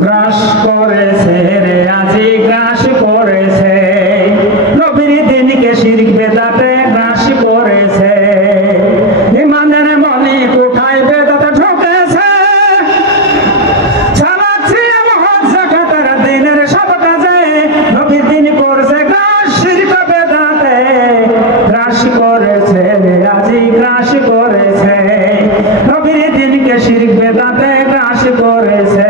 গ্রাস করেছে রে আজি গ্রাস করেছে নবীর দিনকে শিরক বেদাতে গ্রাস করেছে ইমানের মনি কোঠায় বেদাতে ঢুকেছে চালাচ্ছে মহৎ যাকাতের দিনের সব কাজে নবীর দিন করছে গ্রাস শিরক বেদাতে গ্রাস করেছে রে আজি গ্রাস করেছে নবীর দিনকে শিরক বেদাতে গ্রাস করেছে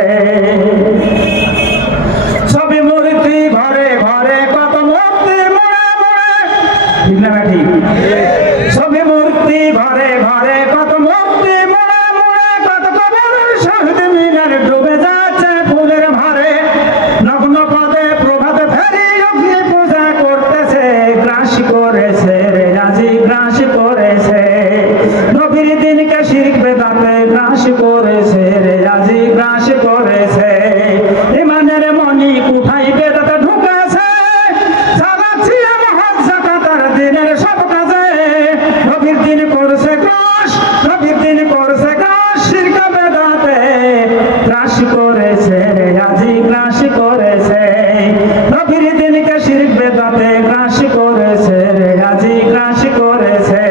ছবি মূর্তি ঘরে ঘরে কত মূর্তি মোড়ে মোড়ে ঠিক না ঠিক ছবি মূর্তি ঘরে ঘরে কত মূর্তি মোড়ে মোড়ে কত কবরের শহীদ মিনার ডুবে যাচ্ছে ফুলের ভারে নগ্ন পদে প্রভাতে ফেরি অগ্নি পূজা করতেছে গ্রাস করেছে রে আজি গ্রাস করেছে নবীর দিনকে শিরক বেদাতে গ্রাস করেছে রে আজি গ্রাস করেছে ইমানের মনি কোঠায় বেদাতে ঢুকেছে চালাচ্ছি মহৎ যাকাতের দিনের সব কাজে নবীর দিন করছে গ্রাস নবীর দিন করছে গ্রাস শিরক বেদাতে গ্রাস করেছে রে আজি গ্রাস করেছে নবীর দিনকে শিরক বেদাতে গ্রাস করেছে রে আজি গ্রাস করেছে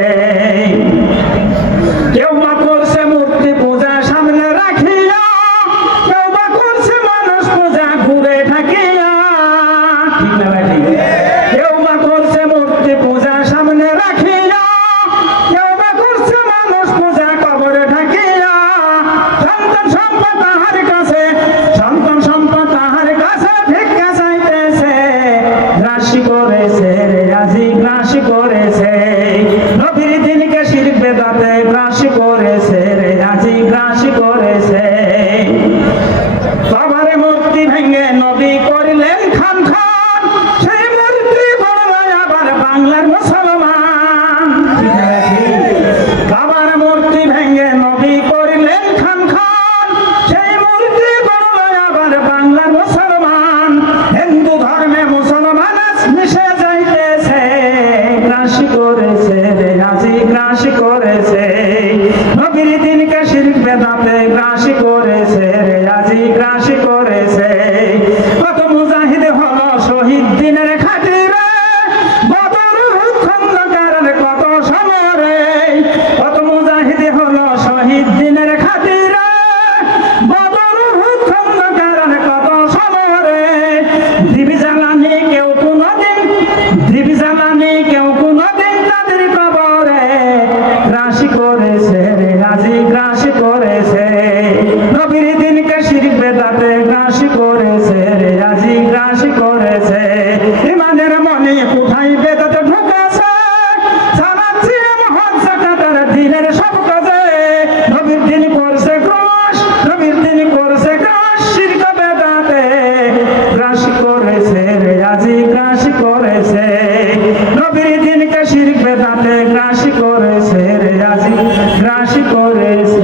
কেউ বা করছে মূর্তি পূজা সামনে রাখিয়া কেউ বা করছে মানুষ পূজা ঘুরে থাকিয়া ঠিক না ভাই কেউ বা করছে মূর্তি পূজা সামনে রাখিয়া কেউ বা করছে মানুষ পূজা কবরে থাকিয়া সন্তান সম্পদ তাহার কাছে সন্তান সম্পদ তাহার কাছে ভিক্ষা চাইতেছে গ্রাস করেছে রে আজি গ্রাস করেছে নবীর দিনকে শিরক বেদাতে গ্রাস করেছে রে আজি গ্রাস করেছে বাবারে মূর্তি ভেঙে নবী করিলেন খান খান সেই মূর্তি বড়ায় আবার বাংলার মুসলমান বাবার মূর্তি ভেঙে নবী করিলেন খান খান সেই মূর্তি বড়ায় আবার বাংলার মুসলমান হিন্দু ধর্মে মুসলমান মিশে যাইতেছে গ্রাস করেছে রে আজি গ্রাস করেছে নবীর দিনকে শিরক বেদাতে গ্রাস করেছে রে আজি গ্রাস করেছে কত মুজাহিদ হলো শহীদ দিনের খাতিরে বদর খন্দকারের কত সমরে কত মুজাহিদ হলো শহীদ দিনের খাতিরে বদর খন্দকারের কত সমরে দিবি জ্বালানি কেউ কোনদিন দিবি জ্বালানি কেউ কোনদিন তাদের কবরে গ্রাস করেছে রে আজি গ্রাস করেছে নবীর দিনকে শিরক বেদাতে গ্রাস করেছে রে আজি গ্রাস করেছে ইমানের মনে কোঠায় বেদাতে ঢুকেছে চালাচ্ছি মহৎ যাকাতের দিনের সব কাজে নবীর দিন করছে গ্রাস নবীর দিন করছে গ্রাস শিরক বেদাতে গ্রাস করেছে রে আজি গ্রাস করেছে নবীর দিনকে শিরক বেদাতে গ্রাস করেছে রে আজি গ্রাস করেছে